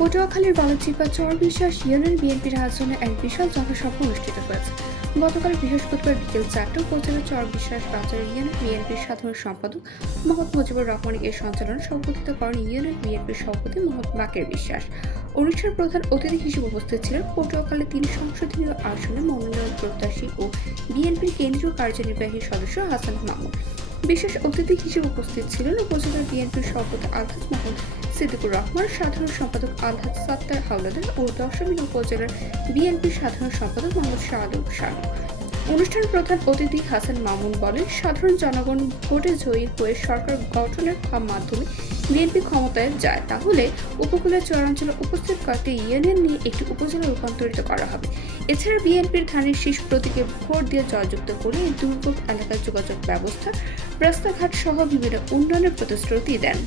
পটুয়াখালীর বালুচিপা চর বিশ্বাস ইউনিয়ন বিএনপির আয়োজনে এক বিশাল জনসভা অনুষ্ঠিত হয়েছে। গতকাল বৃহস্পতিবার বিকেল 4টা উপজেলা চর বিশ্বাস বাজার ইউনিয়ন বিএনপির সাধারণ সম্পাদক মোহাম্মদ মুজিবুর রহমান এর সঞ্চালনে সভাপতিত্ব করেন ইউনিয়ন বিএনপির সভাপতি মোহাম্মদ বাকের বিশ্বাস। অনুষ্ঠানের প্রধান অতিথি হিসেবে উপস্থিত ছিলেন পটুয়াখালী 3 সংসদীয় আসনে মনোনয়ন প্রত্যাশী ও বিএনপির কেন্দ্রীয় কার্যনির্বাহী সদস্য হাসান মাহমুদ। বিশেষ অতিথি হিসেবে উপস্থিত ছিলেন উপজেলা বিএনপির সভাপতি আলহাজ মোহাম্মদ সিদ্দিকুর রহমান, সাধারণ সম্পাদক আলহাজ সাত্তার হাওলাদার ও দশমিন উপজেলার বিএনপির সাধারণ সম্পাদক মোহাম্মদ শাহাদুল শানু। অনুষ্ঠানের প্রধান অতিথি হাসান মামুন বলেন, সাধারণ জনগণ ভোটে জয়ী হয়ে সরকার গঠনের মাধ্যমে বিএনপি ক্ষমতায় যায়, তাহলে উপকূলের চরাঞ্চলে উপস্থিত কয়েকটি ইউনিয়ন নিয়ে একটি উপজেলা রূপান্তরিত করা হবে। এছাড়া বিএনপির ধানের শীষ প্রতীকে ভোট দিয়ে জয়যুক্ত করে এই দুর্গম এলাকার যোগাযোগ ব্যবস্থা, রাস্তাঘাট সহ বিভিন্ন উন্নয়নের প্রতিশ্রুতি দেন।